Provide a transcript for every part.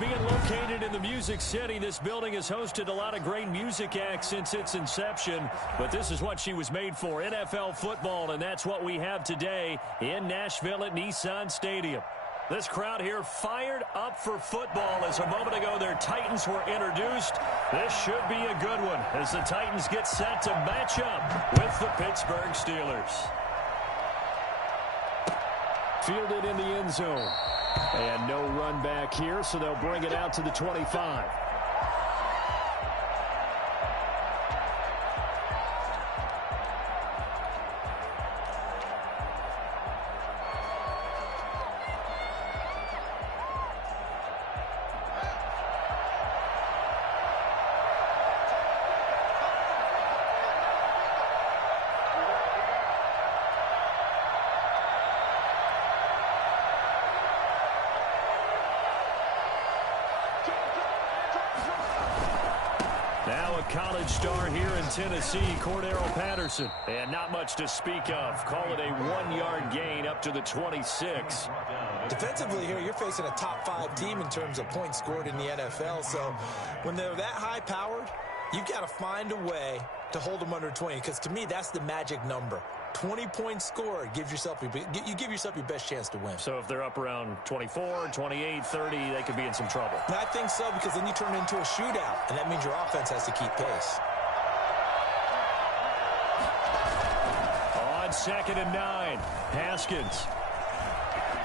Being located in the Music City, this building has hosted a lot of great music acts since its inception, but this is what she was made for, NFL football, and that's what we have today in Nashville at Nissan Stadium. This crowd here fired up for football as a moment ago their Titans were introduced. This should be a good one as the Titans get set to match up with the Pittsburgh Steelers. Fielded in the end zone. And no run back here, so they'll bring it out to the 25. Now a college star here in Tennessee, Cordero Patterson. And not much to speak of. Call it a 1-yard gain up to the 26. Defensively here, you're facing a top-5 team in terms of points scored in the NFL. So when they're that high-powered, you've got to find a way to hold them under 20. Because to me, that's the magic number. 20 points scored, you give yourself your best chance to win. So if they're up around 24, 28, 30, they could be in some trouble. And I think so, because then you turn it into a shootout, and that means your offense has to keep pace. On 2nd and 9, Haskins.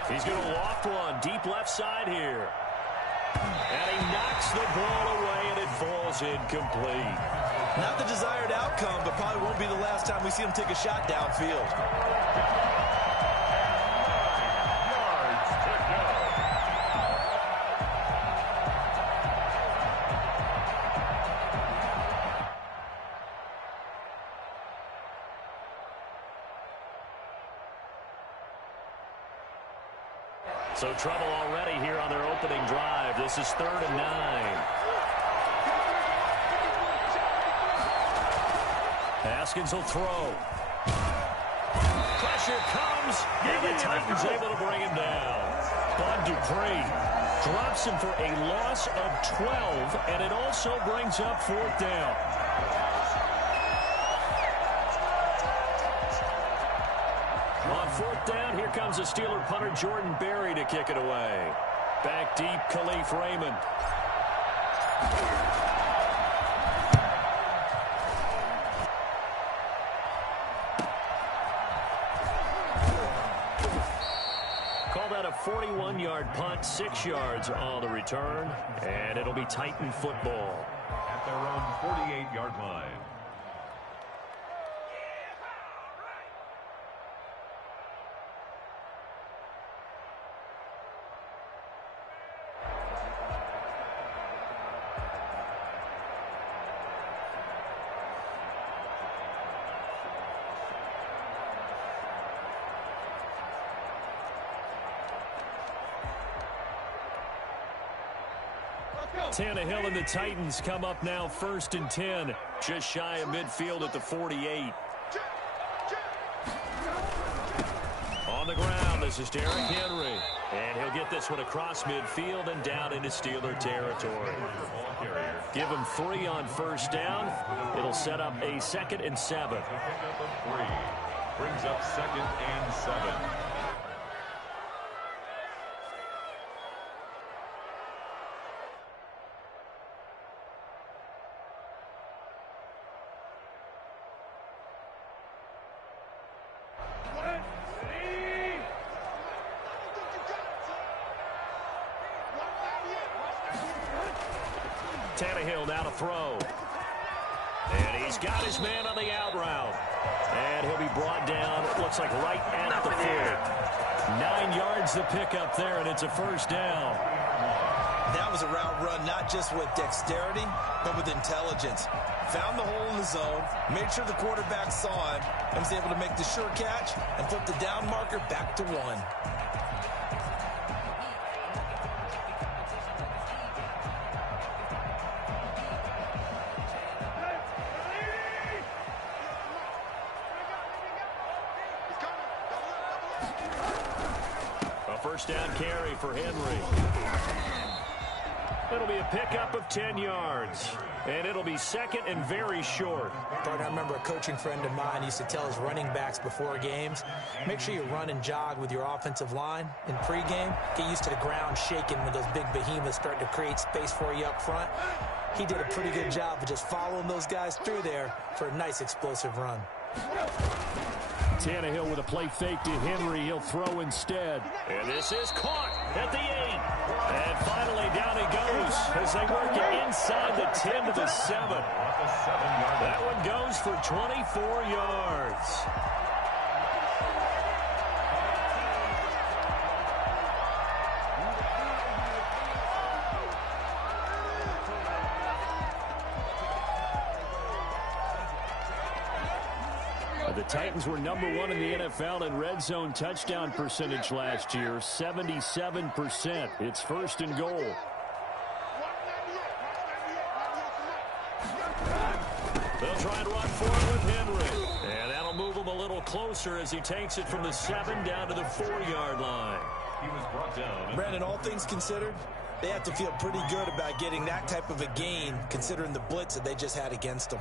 He's going to loft one deep left side here. And he knocks the ball away, and it falls incomplete. Not the desired outcome, but probably won't be the last time we see him take a shot downfield. So trouble already here on their opening drive. This is 3rd and 9. Haskins will throw. Pressure comes, and the Titans able to bring him down. Bud Dupree drops him for a loss of 12, and it also brings up 4th down. On 4th down, here comes the Steeler punter Jordan Berry to kick it away. Back deep, Khalif Raymond. Call that a 41-yard punt, 6 yards on the return, and it'll be Titan football. At their own 48-yard line. Tannehill and the Titans come up now 1st and 10. Just shy of midfield at the 48. On the ground, this is Derrick Henry. And he'll get this one across midfield and down into Steeler territory. Give him 3 on 1st down. It'll set up a 2nd and 7. Brings up 2nd and 7. Tannehill now to throw. And he's got his man on the out route. And he'll be brought down, it looks like right at the 4. 9 yards to pick up there, and it's a 1st down. That was a route run not just with dexterity, but with intelligence. Found the hole in the zone, made sure the quarterback saw him, and was able to make the sure catch and flip the down marker back to 1. A 1st down carry for Henry. It'll be a pickup of 10 yards. And it'll be second and very short. Partner, I remember a coaching friend of mine used to tell his running backs before games, make sure you run and jog with your offensive line in pregame. Get used to the ground shaking when those big behemoths start to create space for you up front. He did a pretty good job of just following those guys through there for a nice explosive run. Tannehill with a play fake to Henry. He'll throw instead. And this is caught at the 8. And finally down he goes as they work it inside the 10 to the 7. That one goes for 24 yards. The Titans were number 1 in the NFL in red zone touchdown percentage last year, 77%. It's first and goal. They'll try and run for it with Henry. And that'll move him a little closer as he takes it from the 7 down to the 4-yard line. He was brought down. Brandon, all things considered, they have to feel pretty good about getting that type of a gain considering the blitz that they just had against them.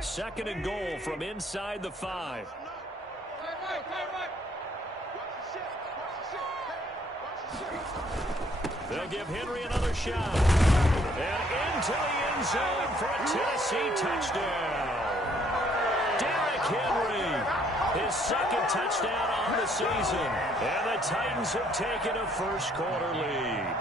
Second and goal from inside the 5. They'll give Henry another shot. And into the end zone for a Tennessee touchdown. Derrick Henry, his second touchdown on the season. And the Titans have taken a first-quarter lead.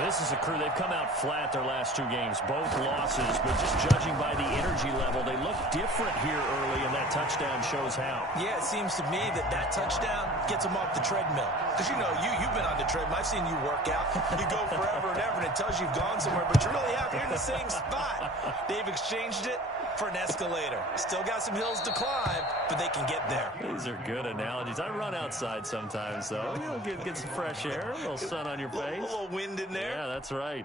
This is a crew, they've come out flat their last 2 games, both losses, but just judging by the energy level, they look different here early, and that touchdown shows how. Yeah, it seems to me that touchdown gets them off the treadmill. Because, you know, you've been on the treadmill. I've seen you work out. You go forever and ever, and it tells you you've gone somewhere, but you really have. You're in the same spot. They've exchanged it for an escalator. Still got some hills to climb, but they can get there. These are good analogies. I run outside sometimes, though. You'll get some fresh air, a little sun on your face. A little wind in there. Yeah, that's right.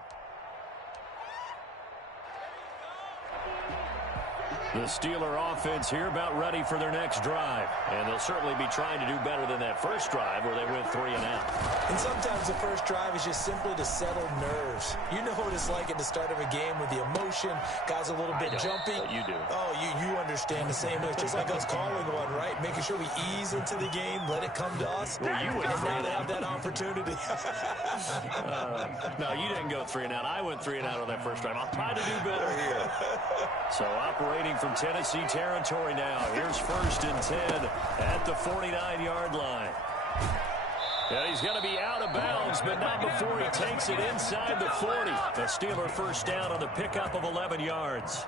The Steeler offense here about ready for their next drive. And they'll certainly be trying to do better than that first drive where they went 3 and out. And sometimes the first drive is just simply to settle nerves. You know what it's like at the start of a game with the emotion, guys a little bit jumpy. You do. Oh, you understand the same way. It's just like us calling one, right? Making sure we ease into the game, let it come to us. Well, you went and now they have that opportunity. No, you didn't go 3 and out. I went 3 and out on that first drive. I'll try to do better here. So operating from Tennessee territory now. Here's first and 10 at the 49-yard line. And he's going to be out of bounds, but not before he takes it inside the 40. The Steeler first down on the pickup of 11 yards.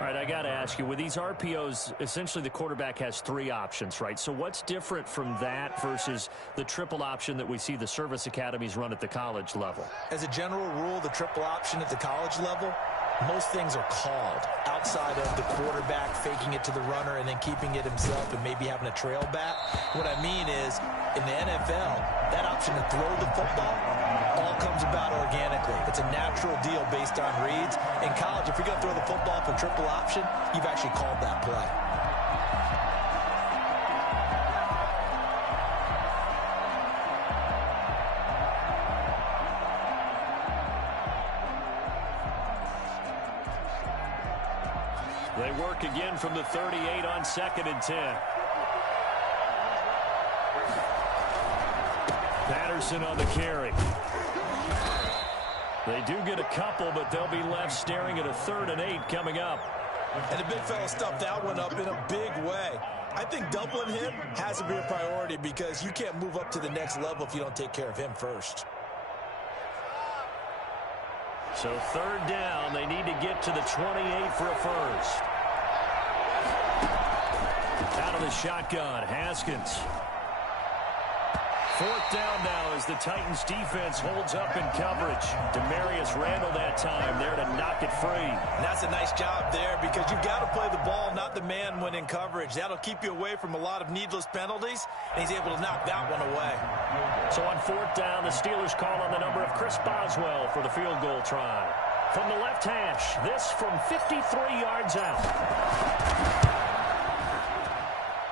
All right, I got to ask you, with these RPOs, essentially the quarterback has 3 options, right? So what's different from that versus the triple option that we see the service academies run at the college level? As a general rule, the triple option at the college level, most things are called outside of the quarterback faking it to the runner and then keeping it himself and maybe having a trail back. What I mean is, in the NFL, that option to throw the football all comes about organically. It's a natural deal based on reads. In college, if you're going to throw the football for triple option, you've actually called that play. They work again from the 38 on 2nd and 10. Patterson on the carry. They do get a couple, but they'll be left staring at a 3rd and 8 coming up. And the big fella stuffed that one up in a big way. I think doubling him has to be a priority because you can't move up to the next level if you don't take care of him first. So 3rd down, they need to get to the 28 for a first. Out of the shotgun, Haskins. Fourth down now as the Titans defense holds up in coverage. Demarius Randall that time there to knock it free. And that's a nice job there because you've got to play the ball, not the man when in coverage. That'll keep you away from a lot of needless penalties, and he's able to knock that one away. So on fourth down, the Steelers call on the number of Chris Boswell for the field goal try. From the left hash, this from 53 yards out.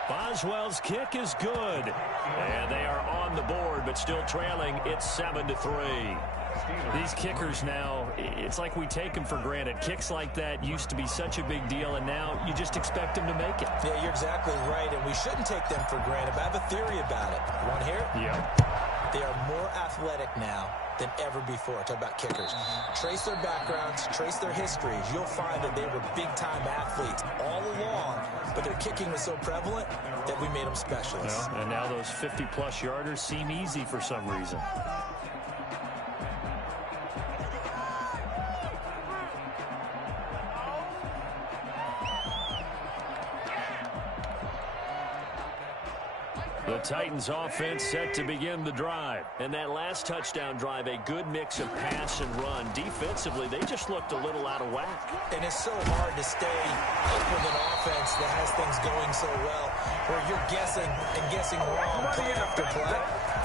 Boswell's kick is good. And they are on the board, but still trailing. It's 7-3. These kickers now, it's like we take them for granted. Kicks like that used to be such a big deal, and now you just expect them to make it. Yeah, you're exactly right, and we shouldn't take them for granted, but I have a theory about it. You want to hear it? Yeah. They are more athletic now than ever before. Talk about kickers. Trace their backgrounds, trace their histories. You'll find that they were big-time athletes all along, but their kicking was so prevalent that we made them specialists. Well, and now those 50-plus yarders seem easy for some reason. The Titans offense set to begin the drive. And that last touchdown drive, a good mix of pass and run. Defensively, they just looked a little out of whack. And it's so hard to stay up with an offense that has things going so well, where you're guessing and guessing wrong play after play.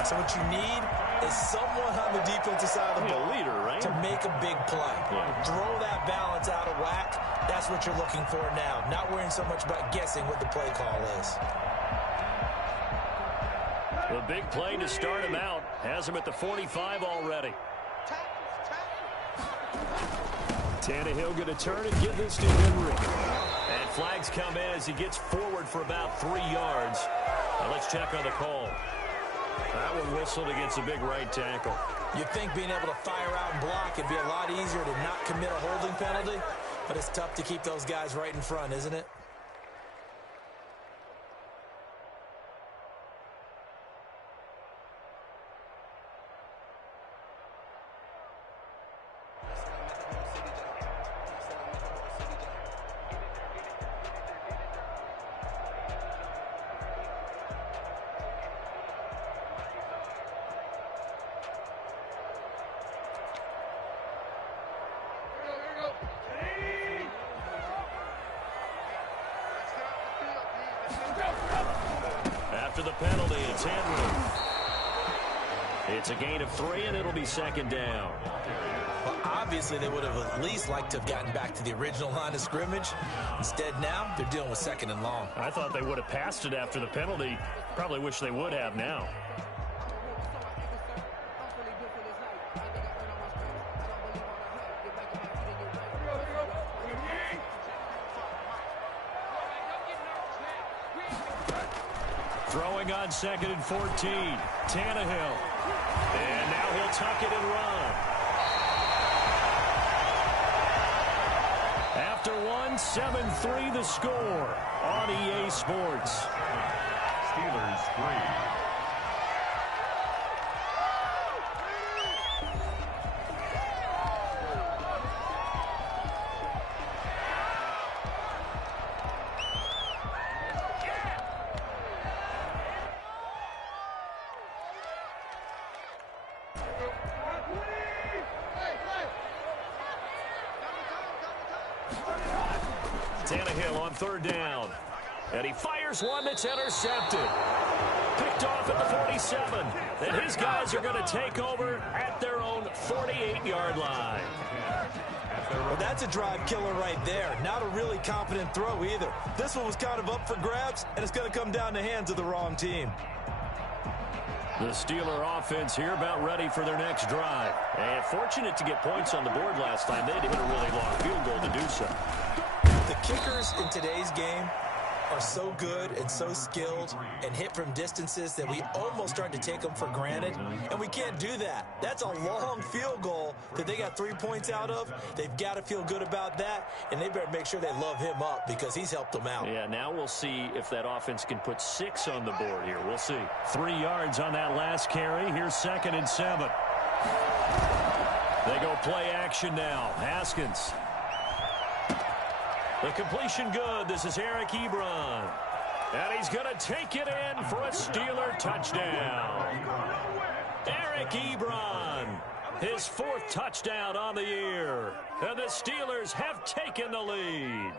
So what you need is someone on the defensive side of the ball, leader, right? to make a big play. Yeah. Throw that balance out of whack. That's what you're looking for now. Not worrying so much about guessing what the play call is. The big play to start him out has him at the 45 already. Tannehill going to turn and give this to Henry. And flags come in as he gets forward for about 3 yards. Now let's check on the call. That one whistled against a big right tackle. You'd think being able to fire out and block would be a lot easier to not commit a holding penalty, but it's tough to keep those guys right in front, isn't it? After the penalty, it's Henry. It's a gain of 3, and it'll be second down. Well, obviously, they would have at least liked to have gotten back to the original line of scrimmage. Instead, now, they're dealing with second and long. I thought they would have passed it after the penalty. Probably wish they would have now. Throwing on 2nd and 14. Tannehill. And now he'll tuck it and run. After 7-3 the score on EA Sports. Steelers 3. Tannehill on 3rd down. And he fires one that's intercepted. Picked off at the 47. And his guys are going to take over at their own 48-yard line. Well, that's a drive killer right there. Not a really confident throw either. This one was kind of up for grabs, and it's going to come down the hands of the wrong team. The Steeler offense here about ready for their next drive. And fortunate to get points on the board last time. They had to hit a really long field goal to do so. The kickers in today's game are so good and so skilled and hit from distances that we almost start to take them for granted, and we can't do that. That's a long field goal that they got 3 points out of. They've got to feel good about that, and they better make sure they love him up because he's helped them out. Yeah, now we'll see if that offense can put 6 on the board here. We'll see. 3 yards on that last carry. Here's 2nd and 7. They go play action now. Haskins. The completion good. This is Eric Ebron. And he's going to take it in for a Steeler touchdown. Eric Ebron, his 4th touchdown on the year. And the Steelers have taken the lead.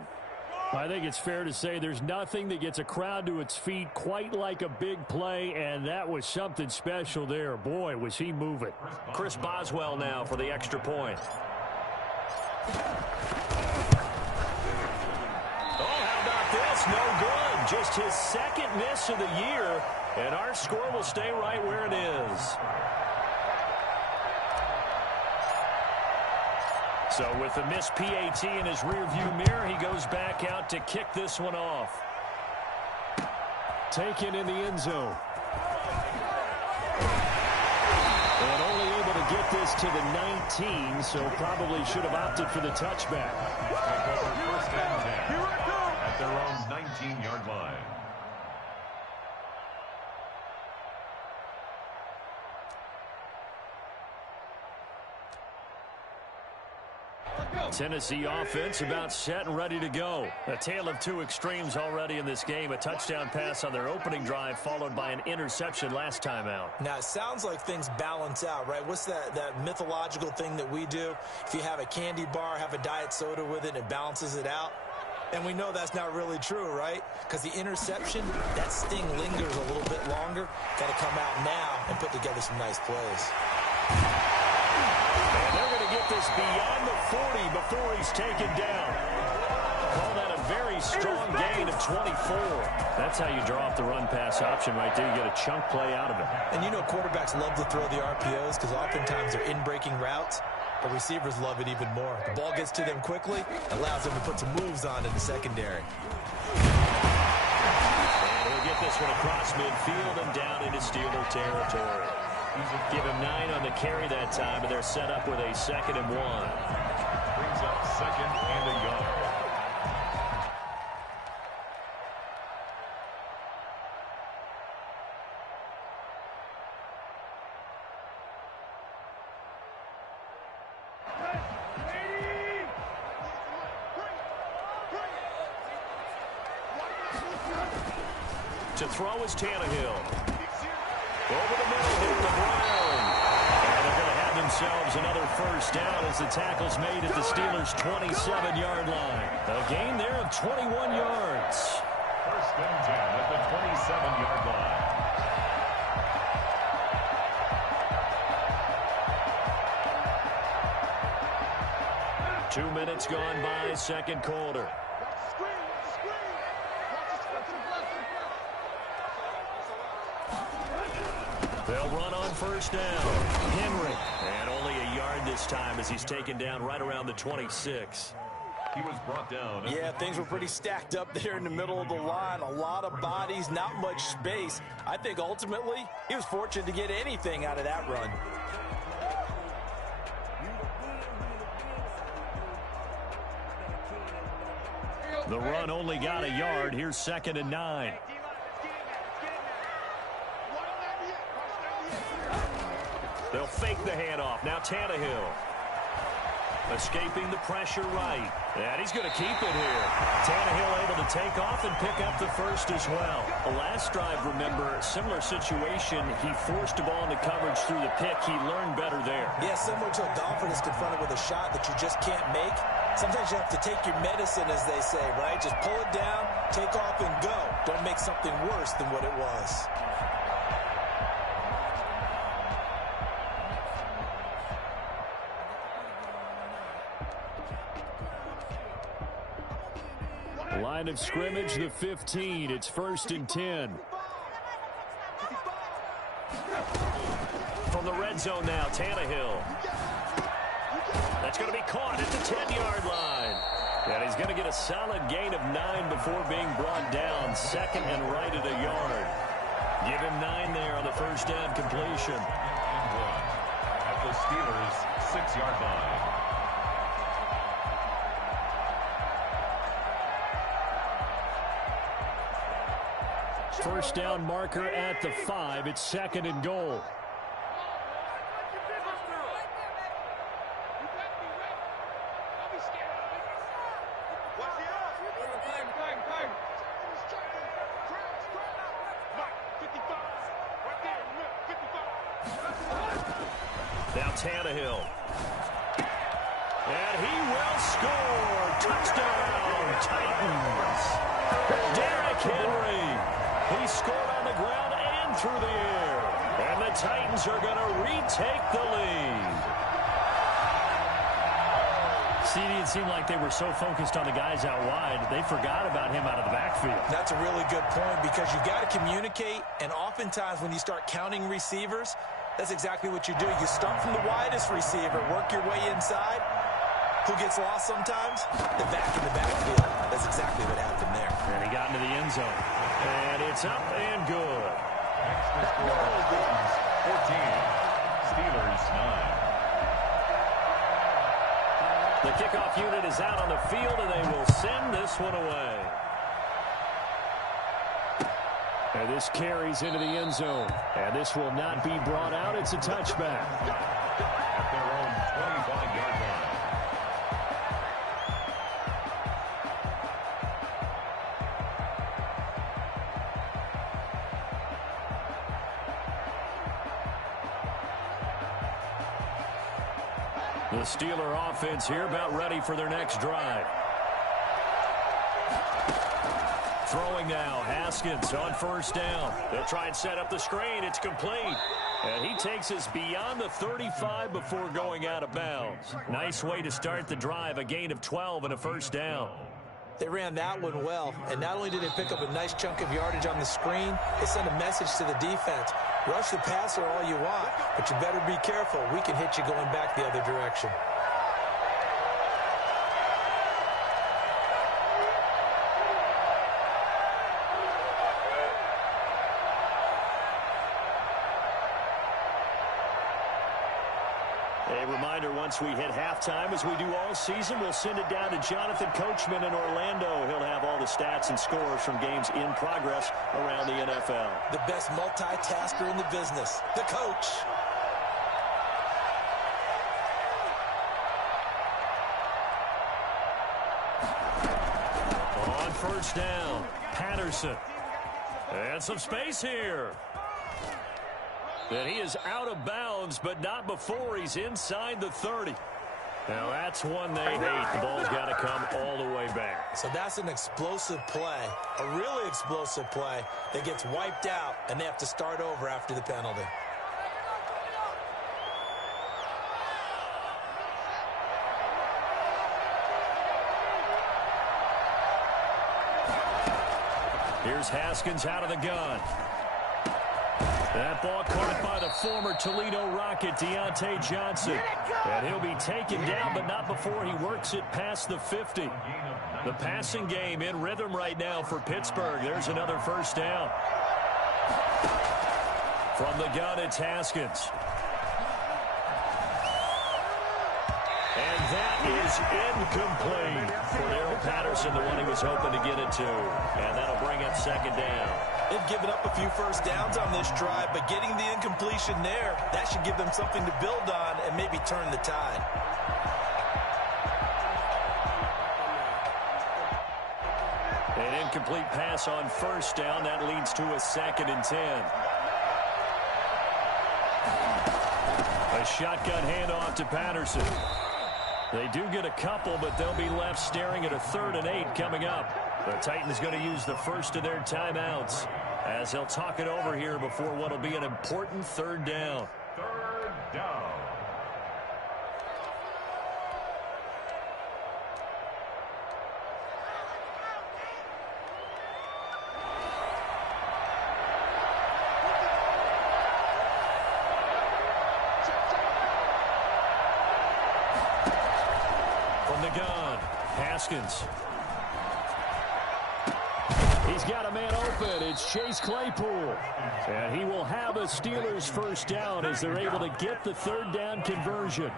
I think it's fair to say there's nothing that gets a crowd to its feet quite like a big play, and that was something special there. Boy, was he moving. Chris Boswell now for the extra point. Oh, how about this? No good. Just his 2nd miss of the year, and our score will stay right where it is. So with the missed PAT in his rearview mirror, he goes back out to kick this one off. Taken in the end zone. And only able to get this to the 19, so probably should have opted for the touchback. First and 10 at their own 19-yard line. Tennessee offense about set and ready to go. A tale of 2 extremes already in this game. A touchdown pass on their opening drive followed by an interception last time out. Now, it sounds like things balance out, right? What's that mythological thing that we do? If you have a candy bar, have a diet soda with it, it balances it out. And we know that's not really true, right? Because the interception, that sting lingers a little bit longer. Got to come out now and put together some nice plays. And they're going to get this beyond the 40 before he's taken down. Call that a very strong gain of 24. That's how you draw up the run-pass option right there. You get a chunk play out of it. And you know quarterbacks love to throw the RPOs because oftentimes they're in-breaking routes. But receivers love it even more. The ball gets to them quickly, allows them to put some moves on in the secondary. And he'll get this one across midfield and down into Steeler territory. Give him 9 on the carry that time, and they're set up with a 2nd and 1. Brings up 2nd and a yard. To throw is Tannehill. Over the middle, hit the Brown. And they're going to have themselves another first down as the tackle's made at the Steelers' 27-yard line. A gain there of 21 yards. First and 10 at the 27-yard line. 2 minutes gone by, 2nd quarter. They'll run on first down. Henry. And only a yard this time as he's taken down right around the 26. He was brought down. Yeah, things were pretty stacked up there in the middle of the line. A lot of bodies, not much space. I think ultimately he was fortunate to get anything out of that run. The run only got a yard. Here's 2nd and 9. They'll fake the handoff. Now Tannehill. Escaping the pressure right. And he's going to keep it here. Tannehill able to take off and pick up the first as well. The last drive, remember, similar situation. He forced the ball into coverage through the pick. He learned better there. Yeah, similar to a golfer that's confronted with a shot that you just can't make. Sometimes you have to take your medicine, as they say, right? Just pull it down, take off, and go. Don't make something worse than what it was. Line of scrimmage, the 15. It's 1st and 10. From the red zone now, Tannehill. That's going to be caught at the 10-yard line. And he's going to get a solid gain of 9 before being brought down. 2nd and right at a yard. Give him 9 there on the first down completion. And 1 at the Steelers' 6-yard line. First down marker at the 5. It's 2nd and goal. Now Tannehill. And he will score. Touchdown, Titans. Derrick Henry. He scored on the ground and through the air. And the Titans are going to retake the lead. See, it seemed like they were so focused on the guys out wide, they forgot about him out of the backfield. That's a really good point because you've got to communicate, and oftentimes when you start counting receivers, that's exactly what you do. You start from the widest receiver, work your way inside. Who gets lost sometimes? The back in the backfield. That's exactly what happened there. And he got into the end zone. And it's up and good. Next to score, 14. Steelers 9. The kickoff unit is out on the field, and they will send this one away. And this carries into the end zone. And this will not be brought out. It's a touchback. At their own 25-yard line. The Steeler offense here about ready for their next drive. Throwing now, Haskins on first down. They'll try and set up the screen. It's complete. And he takes us beyond the 35 before going out of bounds. Nice way to start the drive, a gain of 12 and a first down. They ran that one well, and not only did they pick up a nice chunk of yardage on the screen, they sent a message to the defense. Rush the passer all you want, but you better be careful. We can hit you going back the other direction. A reminder, once we hit halftime, as we do all season, we'll send it down to Jonathan Coachman in Orlando. He'll have all the stats and scores from games in progress around the NFL. The best multitasker in the business, the coach. On first down, Patterson. And some space here. And he is out of bounds, but not before he's inside the 30. Now, that's one they hate. The ball's got to come all the way back. So that's an explosive play, a really explosive play that gets wiped out, and they have to start over after the penalty. Here's Haskins out of the gun. That ball caught by the former Toledo Rocket, Deontay Johnson. And he'll be taken down, but not before he works it past the 50. The passing game in rhythm right now for Pittsburgh. There's another first down. From the gun, it's Haskins. And that is incomplete for Darrell Patterson, the one he was hoping to get it to. And that'll bring up second down. They've given up a few first downs on this drive, but getting the incompletion there, that should give them something to build on and maybe turn the tide. An incomplete pass on first down. That leads to a 2nd and 10. A shotgun handoff to Patterson. They do get a couple, but they'll be left staring at a 3rd and 8 coming up. The Titans going to use the first of their timeouts as they'll talk it over here before what will be an important 3rd down. 3rd down. From the gun, Haskins. He's got a man open. It's Chase Claypool. And he will have a Steelers first down as they're able to get the 3rd down conversion.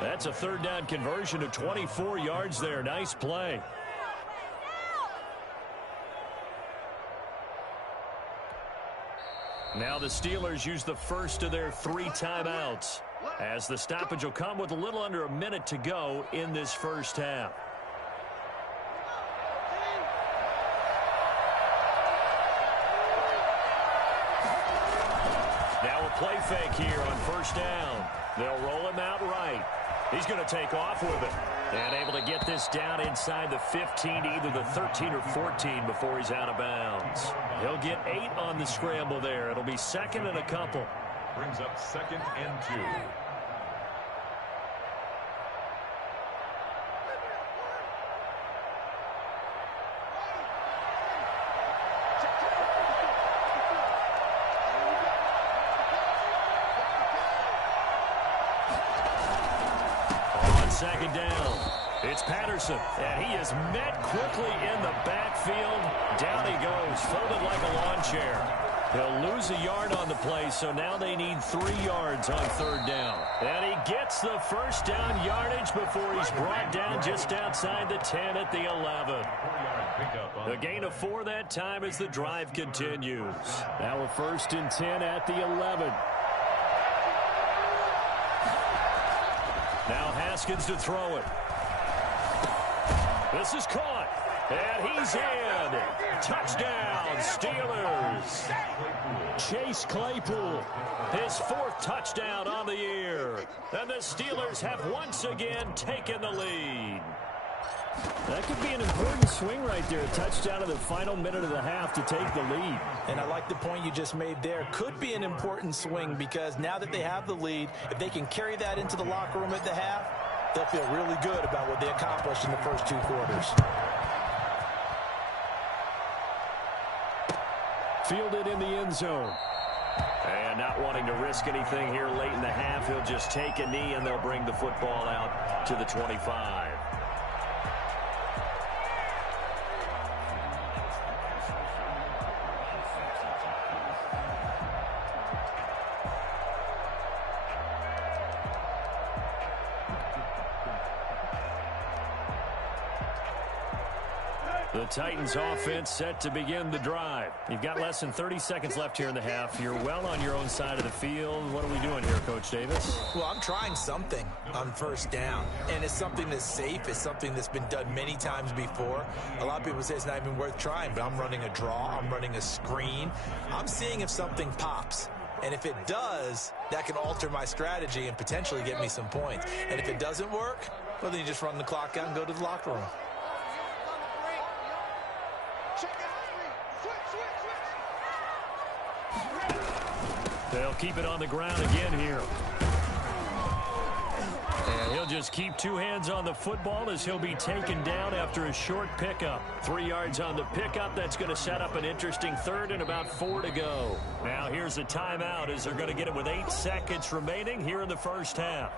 That's a 3rd down conversion of 24 yards there. Nice play. Now the Steelers use the first of their 3 timeouts, as the stoppage will come with a little under a minute to go in this first half. Now a play fake here on first first down. They'll roll him out right. He's going to take off with it. And able to get this down inside the 15, either the 13 or 14 before he's out of bounds. He'll get 8 on the scramble there. It'll be second and a couple. Brings up 2nd and 2. Second down. It's Patterson, and he is met quickly in the backfield. Down he goes, folded like a lawn chair. He'll lose a yard on the play, so now they need 3 yards on third down. And he gets the first down yardage before he's brought down just outside the 10 at the 11. The gain of 4 that time as the drive continues. Now a 1st and 10 at the 11. Now Haskins to throw it. This is caught. And he's in. Touchdown, Steelers. Chase Claypool, his 4th touchdown on the year. And the Steelers have once again taken the lead. That could be an important swing right there. A touchdown in the final minute of the half to take the lead. And I like the point you just made there. Could be an important swing because now that they have the lead, if they can carry that into the locker room at the half, they'll feel really good about what they accomplished in the first 2 quarters. Fielded in the end zone. And not wanting to risk anything here late in the half, he'll just take a knee and they'll bring the football out to the 25. The Titans offense set to begin the drive. You've got less than 30 seconds left here in the half. You're well on your own side of the field. What are we doing here, Coach Davis? Well, I'm trying something on first down, and it's something that's safe. It's something that's been done many times before. A lot of people say it's not even worth trying, but I'm running a draw. I'm running a screen. I'm seeing if something pops. And if it does, that can alter my strategy and potentially get me some points. And if it doesn't work, well, then you just run the clock out and go to the locker room. They'll keep it on the ground again here. And he'll just keep 2 hands on the football as he'll be taken down after a short pickup. 3 yards on the pickup. That's going to set up an interesting 3rd and about 4 to go. Now here's a timeout as they're going to get it with 8 seconds remaining here in the first half.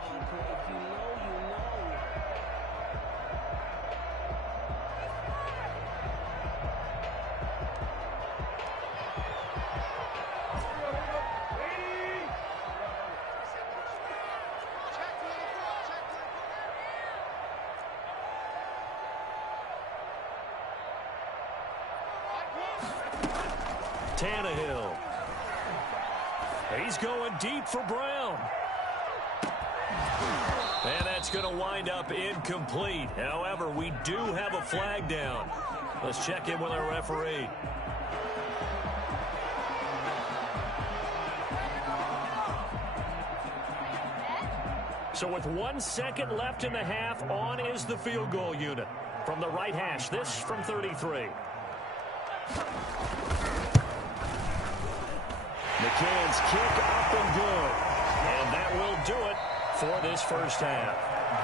Tannehill. He's going deep for Brown. And that's going to wind up incomplete. However, we do have a flag down. Let's check in with our referee. So with 1 second left in the half, on is the field goal unit. From the right hash, this from 33. McCann's kick up and good. And that will do it for this first half.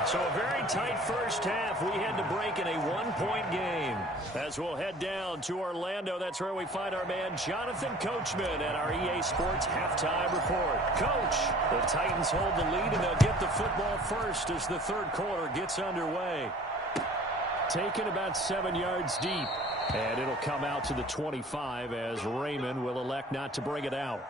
So a very tight first half. We had to break in a 1-point game. As we'll head down to Orlando, that's where we find our man Jonathan Coachman at our EA Sports Halftime Report. Coach, the Titans hold the lead and they'll get the football first as the 3rd quarter gets underway. Taken about 7 yards deep. And it'll come out to the 25 as Raymond will elect not to bring it out.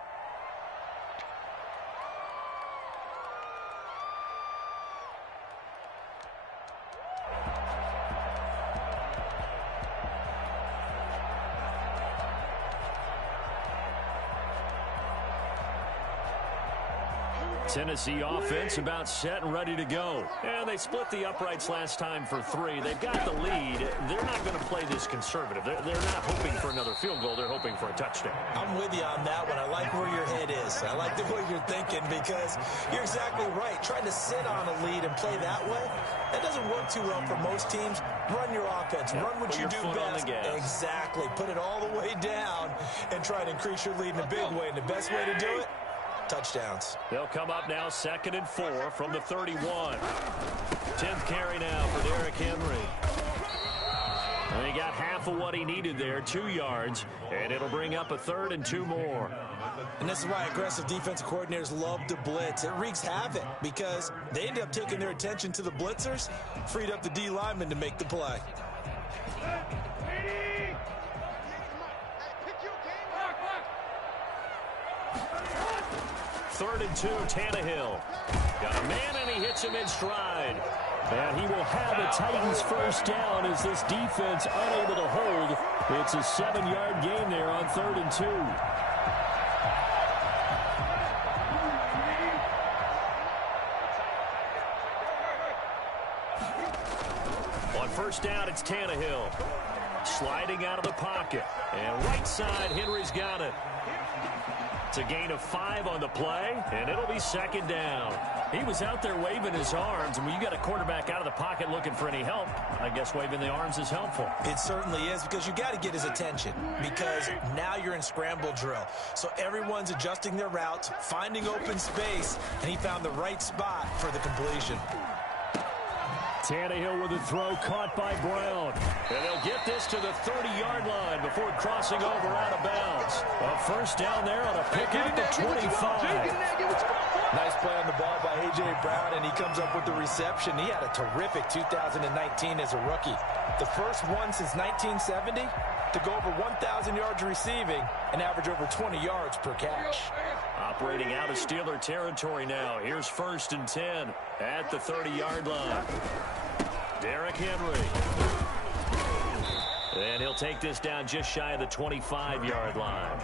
Tennessee offense about set and ready to go. And they split the uprights last time for 3. They've got the lead. They're not going to play this conservative. They're not hoping for another field goal. They're hoping for a touchdown. I'm with you on that one. I like where your head is. I like the way you're thinking because you're exactly right. Trying to sit on a lead and play that way, that doesn't work too well for most teams. Run your offense. Run what you do best. Exactly. Put it all the way down and try to increase your lead in a big way. And the best way to do it, touchdowns. They'll come up now 2nd and 4 from the 31. 10th carry now for Derrick Henry. And he got half of what he needed there, 2 yards, and it'll bring up a 3rd and 2 more. And this is why aggressive defensive coordinators love to blitz. It wreaks havoc because they end up taking their attention to the blitzers, freed up the D lineman to make the play. 3rd and 2, Tannehill. Got a man, and he hits him in stride. And he will have a Titans first down as this defense unable to hold. It's a 7-yard gain there on 3rd and 2. On first down, it's Tannehill. Sliding out of the pocket. And right side, Henry's got it. It's a gain of 5 on the play, and it'll be 2nd down. He was out there waving his arms, and when you got a quarterback out of the pocket looking for any help, I guess waving the arms is helpful. It certainly is, because you got to get his attention, because now you're in scramble drill. So everyone's adjusting their routes, finding open space, and he found the right spot for the completion. Tannehill with a throw caught by Brown. And they'll get this to the 30-yard line before crossing over out of bounds. A first down there on a pickup at 25. Nice play on the ball by A.J. Brown, and he comes up with the reception. He had a terrific 2019 as a rookie. The first one since 1970 to go over 1,000 yards receiving and average over 20 yards per catch. Operating out of Steeler territory now. Here's 1st and 10 at the 30-yard line. Derrick Henry. And he'll take this down just shy of the 25-yard line.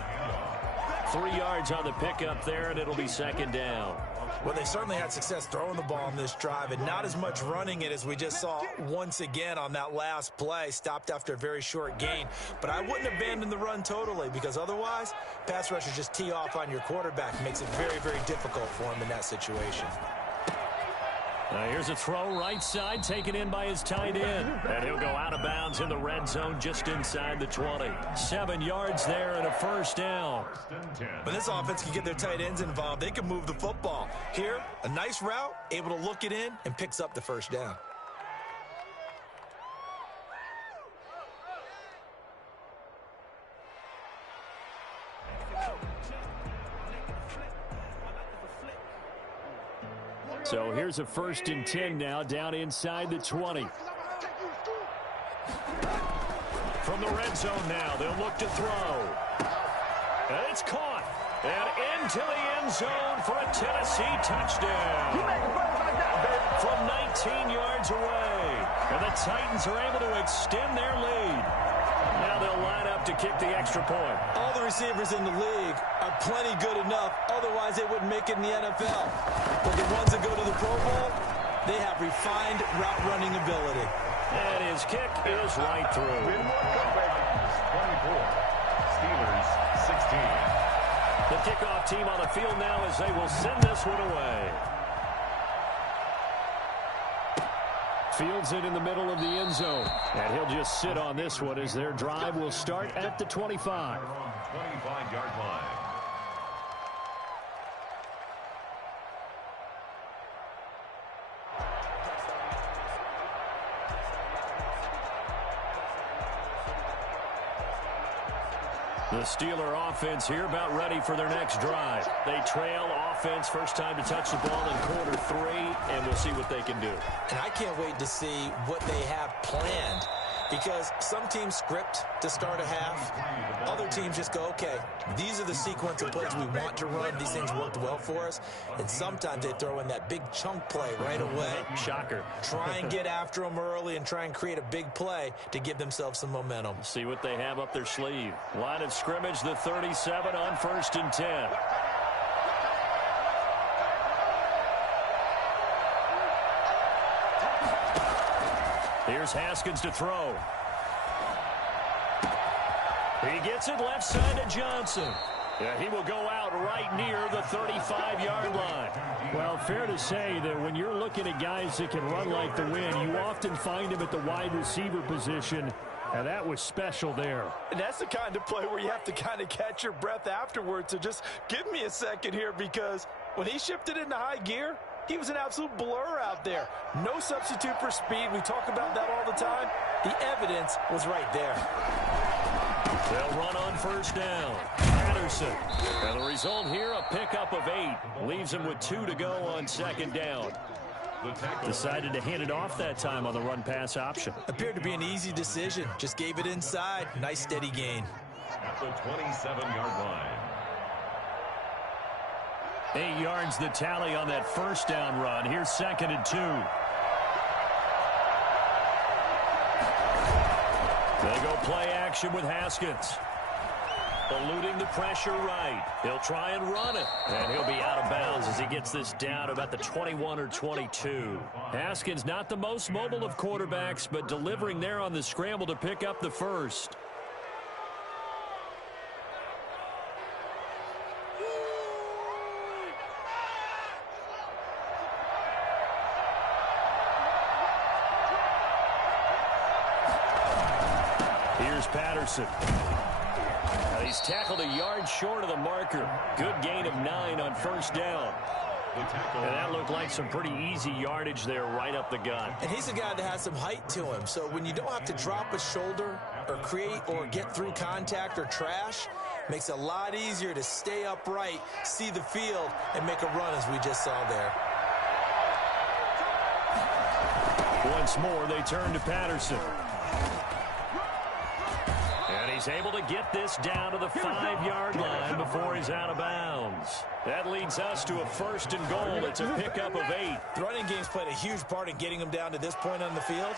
3 yards on the pickup there, and it'll be 2nd down. Well, they certainly had success throwing the ball on this drive, and not as much running it as we just saw once again on that last play. Stopped after a very short gain. But I wouldn't abandon the run totally, because otherwise, pass rushers just tee off on your quarterback. It makes it very, very difficult for him in that situation. Now here's a throw right side, taken in by his tight end. And he'll go out of bounds in the red zone just inside the 20. 7 yards there and a first down. When this offense can get their tight ends involved, they can move the football. Here, a nice route, able to look it in, and picks up the first down. So here's a 1st and 10 now, down inside the 20. From the red zone now, they'll look to throw. And it's caught. And into the end zone for a Tennessee touchdown. From 19 yards away. And the Titans are able to extend their lead. Now they'll line up to kick the extra point. All the receivers in the league are plenty good enough. Otherwise, they wouldn't make it in the NFL. But the ones that go to the Pro Bowl, they have refined route running ability. And his kick is right through. 24. Steelers 16. The kickoff team on the field now as they will send this one away. Fields it in the middle of the end zone. And he'll just sit on this one as their drive will start at the 25. 25-yard line. The Steeler offense here about ready for their next drive. They trail offense, first time to touch the ball in quarter 3, and we'll see what they can do. And I can't wait to see what they have planned, because some teams script to start a half. Other teams just go, okay, these are the sequence of plays we want to run. These things worked well for us. And sometimes they throw in that big chunk play right away. Shocker. Try and get after them early and try and create a big play to give themselves some momentum. See what they have up their sleeve. Line of scrimmage, the 37 on 1st and 10. Here's Haskins to throw. He gets it left side to Johnson. Yeah, he will go out right near the 35-yard line. Well, fair to say that when you're looking at guys that can run like the wind, you often find him at the wide receiver position, and that was special there. And that's the kind of play where you have to kind of catch your breath afterwards. So just give me a second here, because when he shifted into high gear, he was an absolute blur out there. No substitute for speed. We talk about that all the time. The evidence was right there. They'll run on first down. Patterson. And the result here, a pickup of 8. Leaves him with 2 to go on second down. Decided to hand it off that time on the run-pass option. Appeared to be an easy decision. Just gave it inside. Nice steady gain. At the 27-yard line. 8 yards the tally on that first down run. Here's 2nd and 2. They go play action with Haskins. Eluding the pressure right. He'll try and run it. And he'll be out of bounds as he gets this down about the 21 or 22. Haskins not the most mobile of quarterbacks, but delivering there on the scramble to pick up the first. Here's Patterson. He's tackled a yard short of the marker. Good gain of 9 on first down. And that looked like some pretty easy yardage there right up the gut. And he's a guy that has some height to him. So when you don't have to drop a shoulder or create or get through contact or trash, makes it a lot easier to stay upright, see the field, and make a run as we just saw there. Once more, they turn to Patterson. He's able to get this down to the 5-yard line before he's out of bounds. That leads us to a 1st and goal. It's a pickup of 8. The running game's played a huge part in getting him down to this point on the field.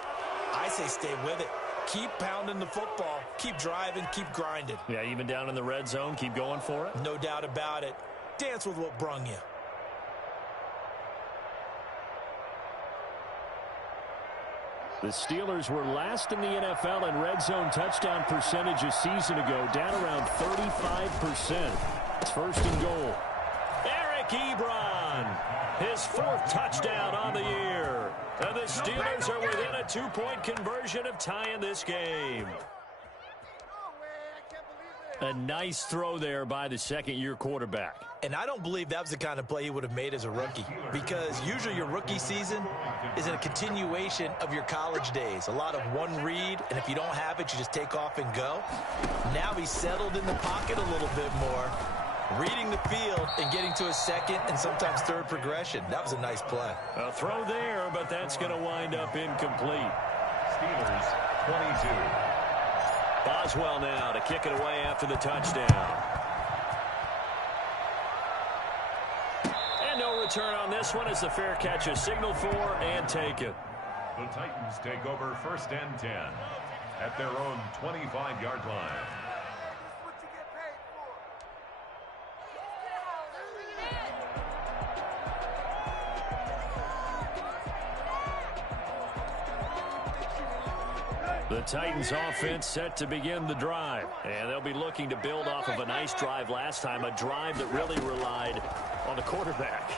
I say stay with it. Keep pounding the football. Keep driving. Keep grinding. Yeah, even down in the red zone, keep going for it. No doubt about it. Dance with what brung you. The Steelers were last in the NFL in red zone touchdown percentage a season ago, down around 35%. It's 1st and goal. Eric Ebron, his 4th touchdown on the year. And the Steelers are within a 2-point conversion of tying this game. A nice throw there by the 2nd-year quarterback. And I don't believe that was the kind of play he would have made as a rookie, because usually your rookie season is in a continuation of your college days. A lot of one read, and if you don't have it, you just take off and go. Now he's settled in the pocket a little bit more, reading the field and getting to a 2nd and sometimes 3rd progression. That was a nice play. A throw there, but that's going to wind up incomplete. Steelers 22. Boswell now to kick it away after the touchdown. And no return on this one as the fair catch is signaled for and taken. The Titans take over 1st and 10 at their own 25-yard line. The Titans offense set to begin the drive. And they'll be looking to build off of a nice drive last time, a drive that really relied on the quarterback.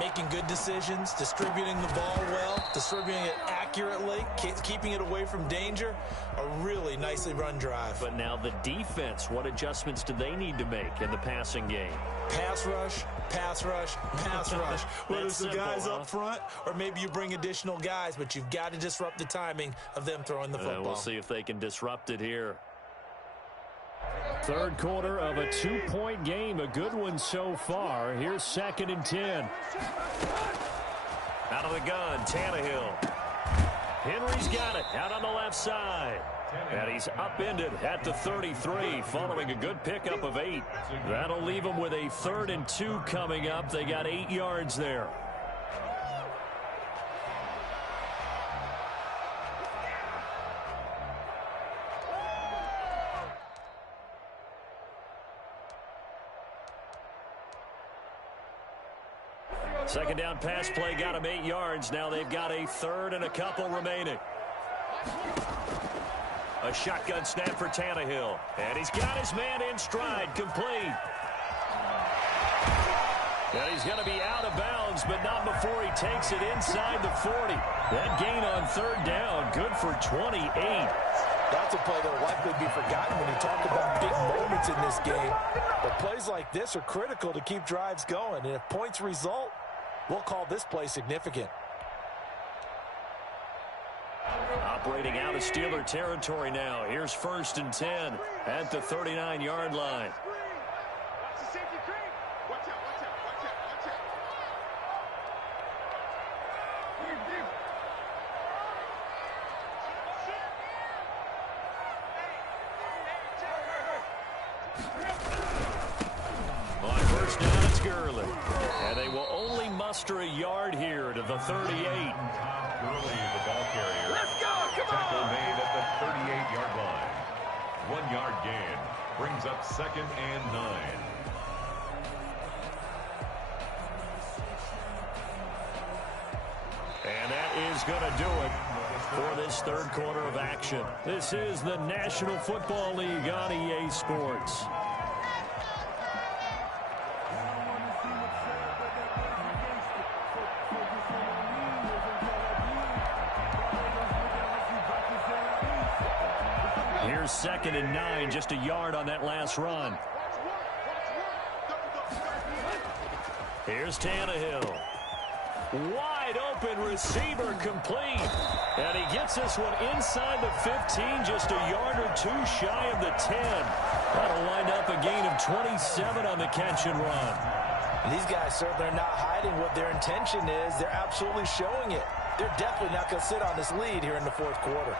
Making good decisions, distributing the ball well, distributing it accurately, keeping it away from danger. A really nicely run drive. But now the defense, what adjustments do they need to make in the passing game? Pass rush, pass rush, pass rush. Whether it's the guys up front or maybe you bring additional guys, but you've got to disrupt the timing of them throwing the football. We'll see if they can disrupt it here. 3rd quarter of a 2-point game, a good one so far. Here's 2nd and 10. Out of the gun, Tannehill. Henry's got it out on the left side. And he's upended at the 33 following a good pickup of 8. That'll leave him with a 3rd and 2 coming up. They got 8 yards there. Second down pass play got him 8 yards. Now they've got a 3rd and a couple remaining. A shotgun snap for Tannehill. And he's got his man in stride, complete. And he's going to be out of bounds, but not before he takes it inside the 40. That gain on third down, good for 28. That's a play that will likely be forgotten when you talk about big moments in this game. But plays like this are critical to keep drives going. And if points result, we'll call this play significant. Operating out of Steeler territory now. Here's 1st and 10 at the 39-yard line. On 1st down, it's Gurley. And they will only muster a yard here to the 38. Gurley, the ball carrier. Let's go! Tackle made at the 38-yard line. 1 yard gain. Brings up 2nd and 9. And that is going to do it for this third quarter of action. This is the National Football League on EA Sports. Here's 2nd and 9, just a yard on that last run. Here's Tannehill. Wide open receiver, complete. And he gets this one inside the 15, just a yard or two shy of the 10. That'll wind up a gain of 27 on the catch and run. And these guys certainly are not hiding what their intention is. They're absolutely showing it. They're definitely not going to sit on this lead here in the fourth quarter.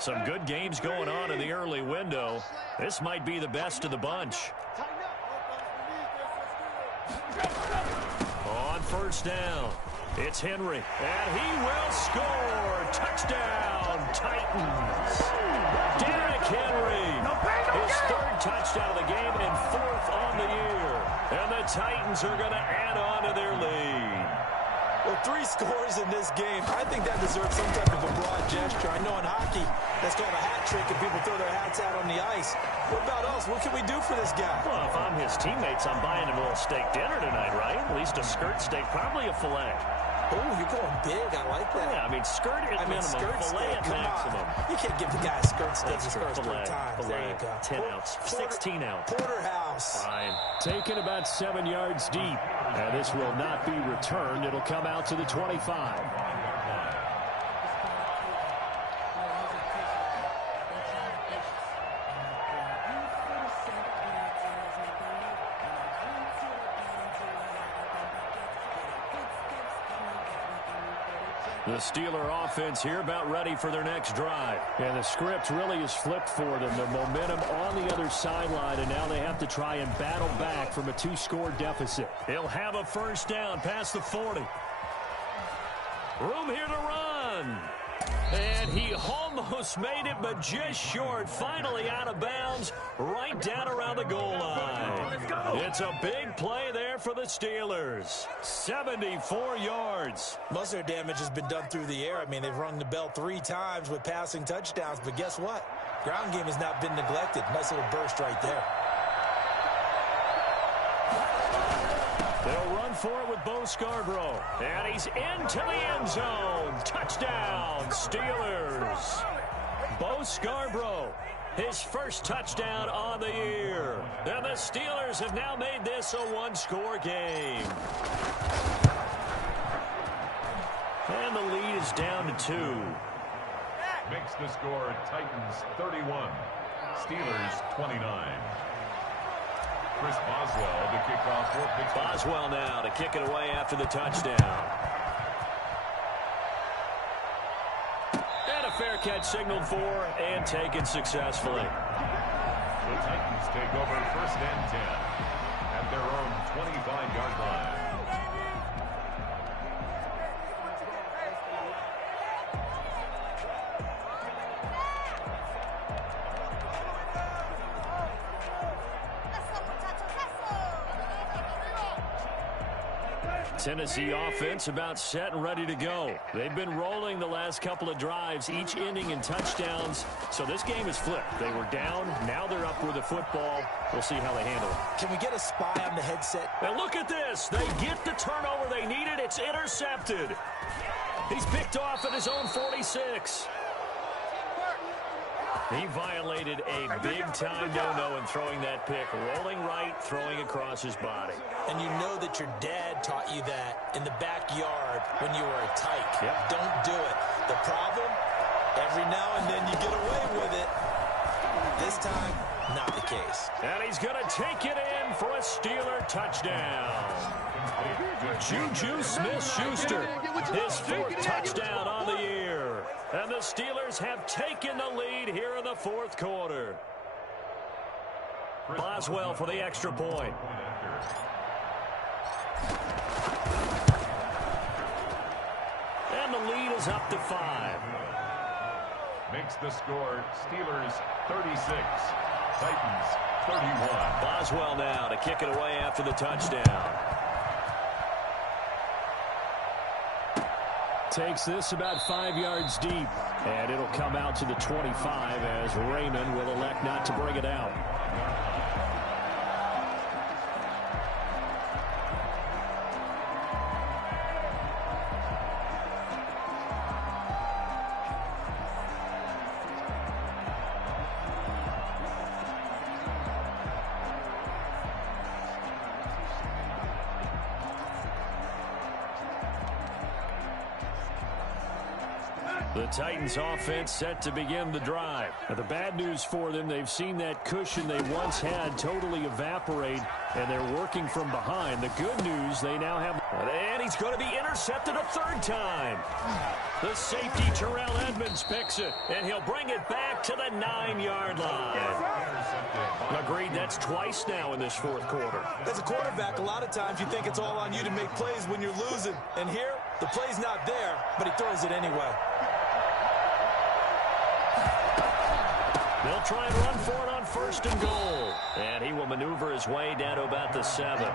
Some good games going on in the early window. This might be the best of the bunch. On 1st down, it's Henry. And he will score. Touchdown, Titans. Derrick Henry. His 3rd touchdown of the game and 4th on the year. And the Titans are going to add on to their lead. Well, 3 scores in this game. I think that deserves some type of a broad gesture. I know in hockey, that's called a hat trick, and people throw their hats out on the ice. What about us? What can we do for this guy? Well, if I'm his teammates, I'm buying him a little steak dinner tonight, right? At least a skirt steak, probably a filet. Oh, you're going big. I like that. Yeah, I mean, skirt at minimum, filet at maximum. You can't give the guy a skirt steak his first 3 times. Filet, There you go. 10 ounce, 16 ounce. Porterhouse. Fine. Taken about 7 yards deep. And this will not be returned. It'll come out to the 25. The Steeler offense here about ready for their next drive. And the script really is flipped for them. The momentum on the other sideline, and now they have to try and battle back from a 2-score deficit. He'll have a 1st down past the 40. Room here to run. And he almost made it, but just short. Finally out of bounds, right down around the goal line. It's a big play there for the Steelers. 74 yards. Most of their damage has been done through the air. I mean, they've rung the bell 3 times with passing touchdowns, but guess what? Ground game has not been neglected. Nice little burst right there. They'll run for it with Bo Scarborough. And he's into the end zone. Touchdown, Steelers. Bo Scarborough, his 1st touchdown on the year. And the Steelers have now made this a 1-score game. And the lead is down to 2. Makes the score Titans 31, Steelers 29. Chris Boswell to kick off for Pittsburgh. Boswell now to kick it away after the touchdown. And a fair catch signaled for and taken successfully. The Titans take over 1st and 10 at their own 25-yard line. Tennessee offense about set and ready to go. They've been rolling the last couple of drives, each ending in touchdowns. So this game is flipped. They were down. Now they're up with the football. We'll see how they handle it. Can we get a spy on the headset? Now look at this. They get the turnover they needed. It's intercepted. He's picked off at his own 46. He violated a big-time no-no in throwing that pick. Rolling right, throwing across his body. And you know that your dad taught you that in the backyard when you were a tyke. Yep. Don't do it. The problem, every now and then you get away with it. This time, not the case. And he's going to take it in for a Steeler touchdown. Juju Smith-Schuster, his fourth touchdown on the year. And the Steelers have taken the lead here in the fourth quarter. Boswell for the extra point. And the lead is up to 5. Makes the score Steelers 36, Titans 31. Boswell now to kick it away after the touchdown. Takes this about 5 yards deep, and it'll come out to the 25 as Raymond will elect not to bring it out. The Titans offense set to begin the drive. Now, the bad news for them, they've seen that cushion they once had totally evaporate, and they're working from behind. The good news, they now have... And he's going to be intercepted a third time. The safety, Terrell Edmonds, picks it, and he'll bring it back to the 9-yard line. Agreed, that's twice now in this fourth quarter. As a quarterback, a lot of times you think it's all on you to make plays when you're losing. And here, the play's not there, but he throws it anyway. They'll try and run for it on first and goal. And he will maneuver his way down to about the 7.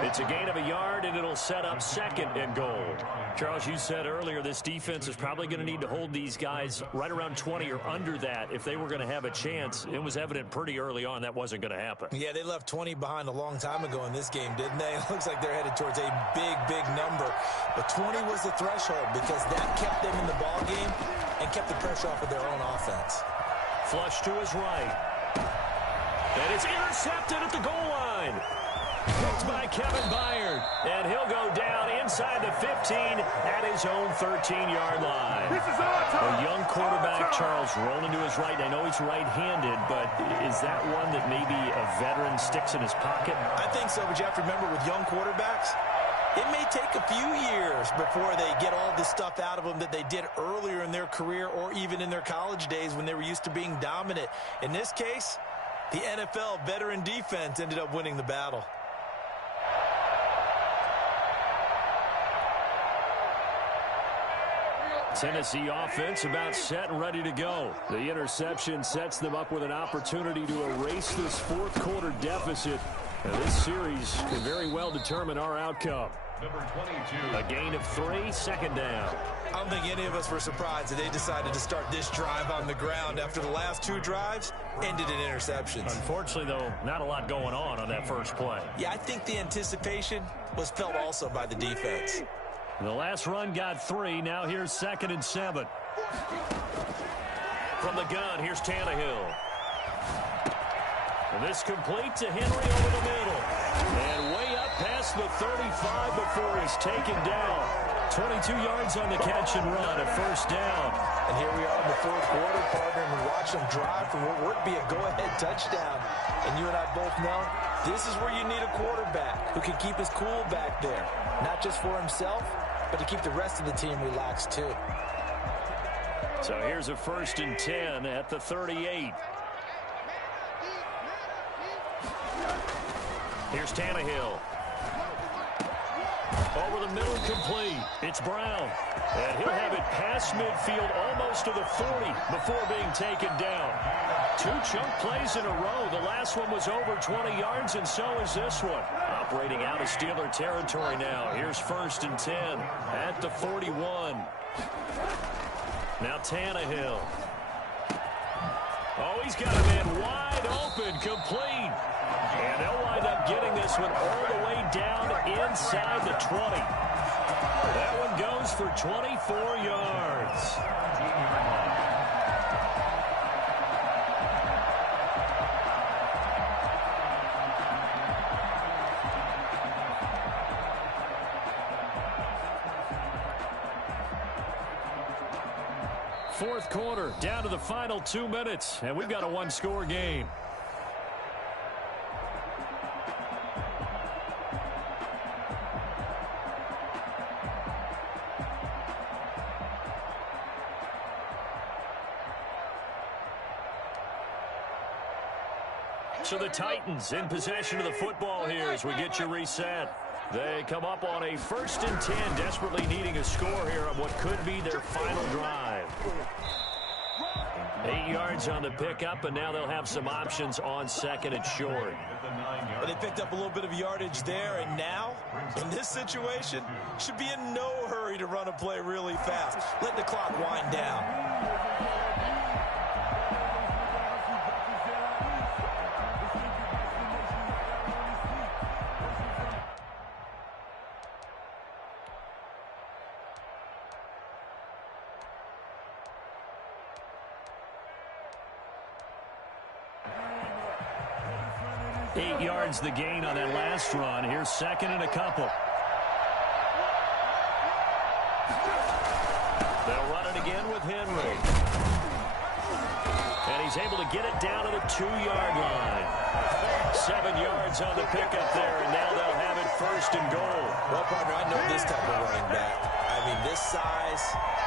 It's a gain of a yard, and it'll set up second and goal. Charles, you said earlier this defense is probably going to need to hold these guys right around 20 or under that if they were going to have a chance. It was evident pretty early on that wasn't going to happen. Yeah, they left 20 behind a long time ago in this game, didn't they? It looks like they're headed towards a big, big number. But 20 was the threshold because that kept them in the ball game and kept the pressure off of their own offense. Flush to his right. And it's intercepted at the goal line. Picked by Kevin Byard. And he'll go down inside the 15 at his own 13-yard line. A young quarterback, Charles, rolling to his right. I know he's right-handed, but is that one that maybe a veteran sticks in his pocket? I think so, but you have to remember with young quarterbacks, it may take a few years before they get all the stuff out of them that they did earlier in their career or even in their college days when they were used to being dominant. In this case, the NFL veteran defense ended up winning the battle. Tennessee offense about set and ready to go. The interception sets them up with an opportunity to erase this fourth quarter deficit. And this series can very well determine our outcome. Number 22. A gain of 3, second down. I don't think any of us were surprised that they decided to start this drive on the ground after the last 2 drives ended in interceptions. Unfortunately, though, not a lot going on that first play. Yeah, I think the anticipation was felt also by the defense. The last run got 3. Now here's 2nd and 7. From the gun, here's Tannehill. And this complete to Henry over the middle. And way up past the 35 before he's taken down. 22 yards on the catch and run, a first down. And here we are in the fourth quarter, partner, and we watch them drive for what would be a go-ahead touchdown. And you and I both know this is where you need a quarterback who can keep his cool back there. Not just for himself, but to keep the rest of the team relaxed too. So here's a 1st and 10 at the 38. Here's Tannehill. Over the middle, complete. It's Brown. And he'll have it past midfield almost to the 40 before being taken down. 2 chunk plays in a row. The last one was over 20 yards, and so is this one. operating out of Steeler territory now. Here's 1st and 10 at the 41. Now Tannehill. Oh, he's got a man wide open, complete. And they'll wind up getting this one all the way down inside the 20. That one goes for 24 yards. Fourth quarter, down to the final 2 minutes, and we've got a one-score game. So the Titans in possession of the football here as we get you reset. They come up on a 1st and 10, desperately needing a score here on what could be their final drive. 8 yards on the pickup, and now they'll have some options on 2nd and short. But they picked up a little bit of yardage there, and now, in this situation, should be in no hurry to run a play really fast. Let the clock wind down. Eight yards the gain on that last run. Here's 2nd and a couple. They'll run it again with Henry. And he's able to get it down to the 2-yard line. 7 yards on the pickup there, and now they'll have it 1st and goal. Well, partner, I know this type of running back. I mean, this size,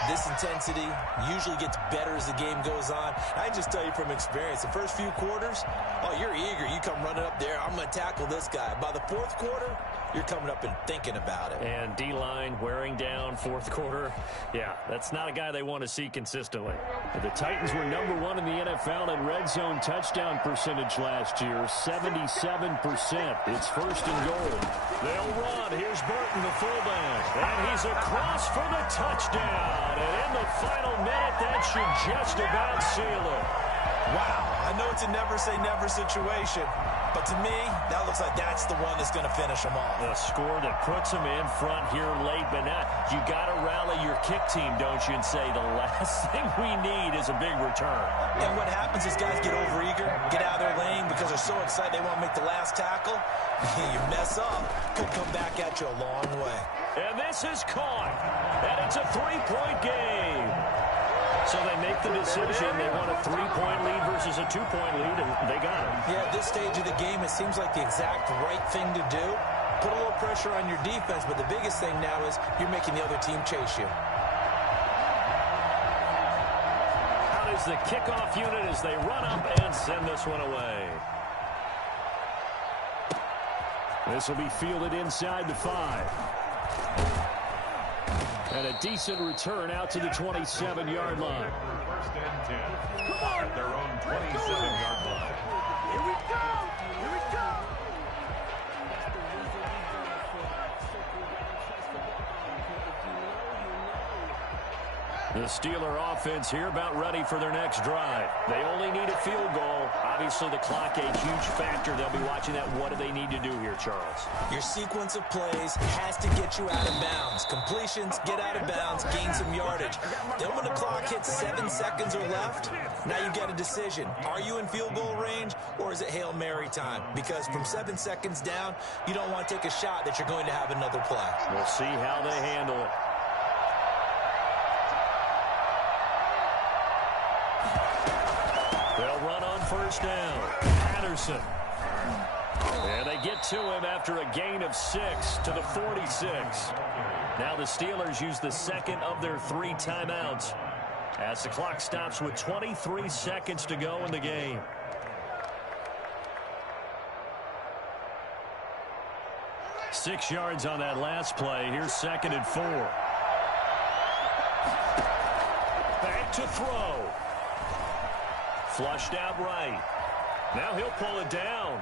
this intensity usually gets better as the game goes on. I just tell you from experience, the first few quarters, oh, you're eager. You come running up there, I'm going to tackle this guy. By the 4th quarter, you're coming up and thinking about it. And D-line wearing down 4th quarter. Yeah, that's not a guy they want to see consistently. The Titans were #1 in the NFL in red zone touchdown percentage last year, 77%. It's 1st and goal. They'll run. Here's Burton, the fullback. And he's across for the touchdown. And in the final minute, that should just about seal it. Wow, I know it's a never-say-never situation, but to me, that looks like that's the one that's going to finish them off. The score that puts them in front here late, but now you got to rally your kick team, don't you, and say the last thing we need is a big return. And what happens is guys get overeager, get out of their lane because they're so excited they want to make the last tackle. You mess up, could come back at you a long way. And this is caught, and it's a 3-point game. So they make the decision. They want a 3-point lead versus a 2-point lead, and they got it. Yeah, at this stage of the game, it seems like the exact right thing to do. Put a little pressure on your defense, but the biggest thing now is you're making the other team chase you. Out is the kickoff unit as they run up and send this one away. This will be fielded inside the 5. And a decent return out to the 27-yard line. 1st and 10. Come on, at their own 27-yard line. Here we go! Here we go! The Steeler offense here about ready for their next drive. They only need a field goal. Obviously, the clock a huge factor. They'll be watching that. What do they need to do here, Charles? Your sequence of plays has to get you out of bounds. Completions, get out of bounds, gain some yardage. Then when the clock hits 7 seconds or left, now you get a decision. Are you in field goal range, or is it Hail Mary time? Because from 7 seconds down, you don't want to take a shot that you're going to have another play. We'll see how they handle it. They'll run on 1st down. Patterson. And they get to him after a gain of 6 to the 46. Now the Steelers use the 2nd of their 3 timeouts as the clock stops with 23 seconds to go in the game. Six yards on that last play. Here's 2nd and 4. Back to throw. Flushed out right. Now he'll pull it down.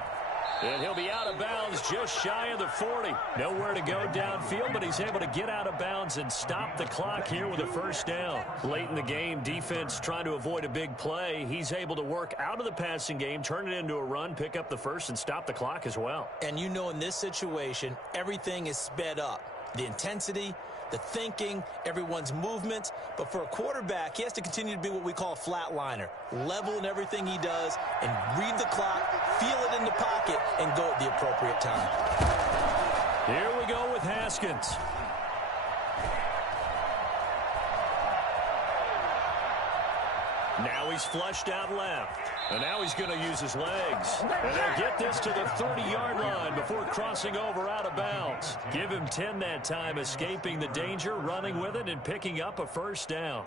And he'll be out of bounds just shy of the 40. Nowhere to go downfield, but he's able to get out of bounds and stop the clock here with a first down. Late in the game, defense trying to avoid a big play. He's able to work out of the passing game, turn it into a run, pick up the first, and stop the clock as well. And you know in this situation, everything is sped up. The intensity, the thinking, everyone's movement. But for a quarterback, he has to continue to be what we call a flatliner. Level in everything he does and read the clock, feel it in the pocket, and go at the appropriate time. Here we go with Haskins. Now he's flushed out left. And now he's going to use his legs. And they'll get this to the 30-yard line before crossing over out of bounds. Give him 10 that time, escaping the danger, running with it, and picking up a first down.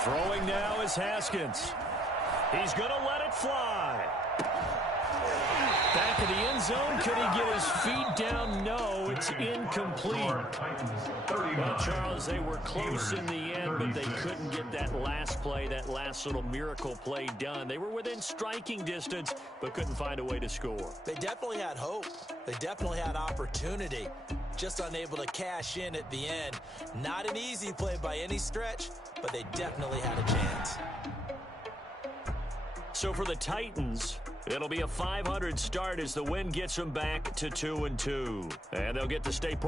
Throwing now is Haskins. He's going to let it fly. Back of the end zone. Could he get his feet down? No, it's incomplete. Well, Charles, they were close in the end, but they couldn't get that last play, that last little miracle play done. They were within striking distance, but couldn't find a way to score. They definitely had hope. They definitely had opportunity. Just unable to cash in at the end. Not an easy play by any stretch, but they definitely had a chance. So for the Titans, it'll be a 500 start as the win gets them back to 2-2. And they'll get to stay put.